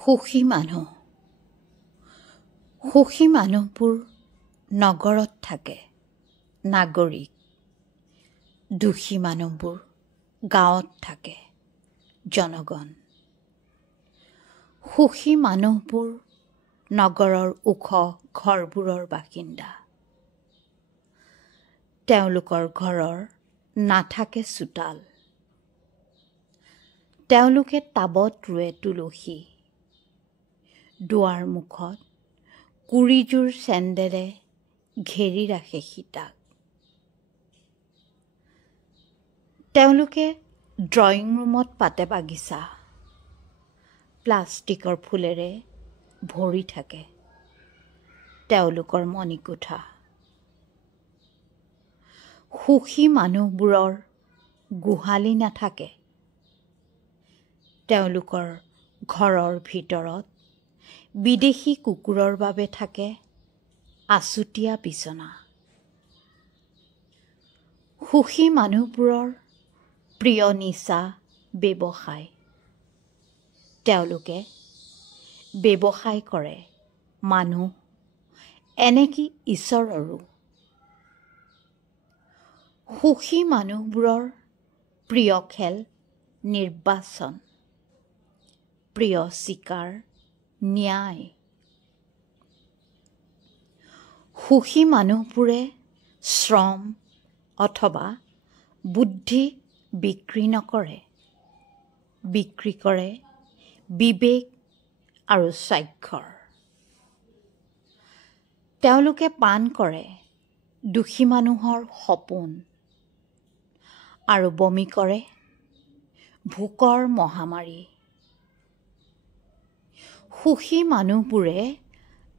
সুখী মানুহ। সুখী মানুহবোৰ নগৰত থাকে, নাগৰিক। দুখী মানুহবোৰ গাঁৱত থাকে, জনগণ। সুখী মানুহবোৰ নগৰৰ ওখ ঘৰবোৰৰ বাসিন্দা। তেওঁলোকৰ ঘৰৰ নাথাকে চোতাল। তেওঁলোকে টাবত ৰুৱে তুলসী। দুৱাৰ মুখত কুৰিজোৰ চেন্দেৰে ঘেৰি ৰাখে সীতাক। তেওঁলোকে ড্ৰয়িং ৰুমত পাতে বাগিচা। প্লাষ্টিকৰ ফুলেৰে ভৰি থাকে তেওঁলোকৰ মণিকোঠা। সুখী মানুহবোৰৰ গোহালি নাথাকে। তেওঁলোকৰ ঘৰৰ ভিতৰত বিদেশী কুকুৰৰ বাবে থাকে আচুতীয়া বিচনা। সুখী মানুহবোৰৰ প্ৰিয় নিচা ব্যৱসায়। তেওঁলোকে ব্যৱসায় কৰে মানুহ, এনেকি ঈশ্বৰৰো। সুখী মানুহবোৰৰ প্ৰিয় খেল নিৰ্বাচন, প্ৰিয় চিকাৰ ন্যায়। সুখী মানুহবোৰে শ্ৰম অথবা বুদ্ধি বিক্ৰী নকৰে, বিক্ৰী কৰে বিবেক আৰু স্বাক্ষৰ। তেওঁলোকে পান কৰে দুখী মানুহৰ সপোন আৰু বমি কৰে ভোকৰ মহামাৰী। সুখী মানুহবোৰে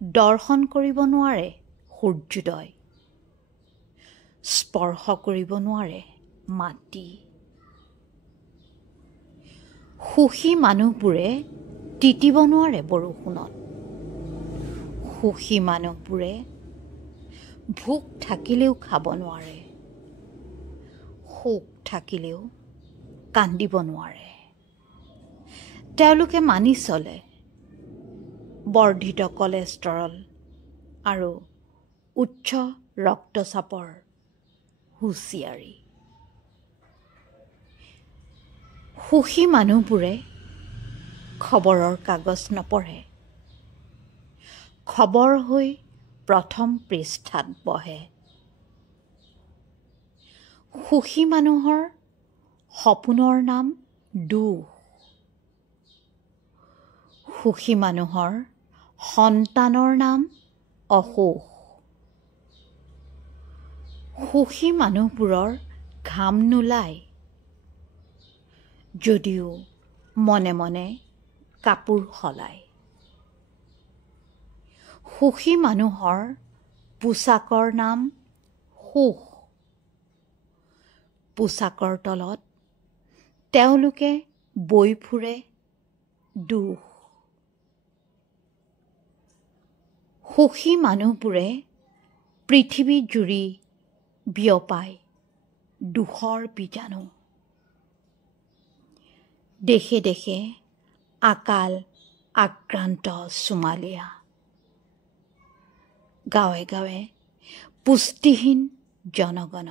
দৰ্শন কৰিব নোৱাৰে সূৰ্যোদয়, স্পৰ্শ কৰিব নোৱাৰে মাটি। সুখী মানুহবোৰে তিতিব নোৱাৰে বৰষুণত। সুখী মানুহবোৰে ভোক থাকিলেও খাব নোৱাৰে, সুখ থাকিলেও কান্দিব নোৱাৰে। তেওঁলোকে মানি চলে বৰ্ধিত কলেষ্টৰল আৰু উচ্চ ৰক্তচাপৰ হুঁচিয়াৰী। সুখী মানুহবোৰে খবৰৰ কাগজ নপঢ়ে, খবৰ হৈ প্ৰথম পৃষ্ঠাত বহে। সুখী মানুহৰ সপোনৰ নাম দুখ। সুখী মানুহৰ সন্তানৰ নাম অসুখ। সুখী মানুহবোৰৰ ঘাম নোলায়, যদিও মনে মনে কাপোৰ সলায়। সুখী মানুহৰ পোচাকৰ নাম সুখ। পোচাকৰ তলত তেওঁলোকে বৈ ফুৰে দুখ। সুখী মানুহবোৰে পৃথিৱী জুৰি বিয়পায় দুখৰ বীজাণু। দেশে দেশে আকাল আক্ৰান্ত ছোমালীয়া। গাঁৱে গাঁৱে পুষ্টিহীন জনগণ।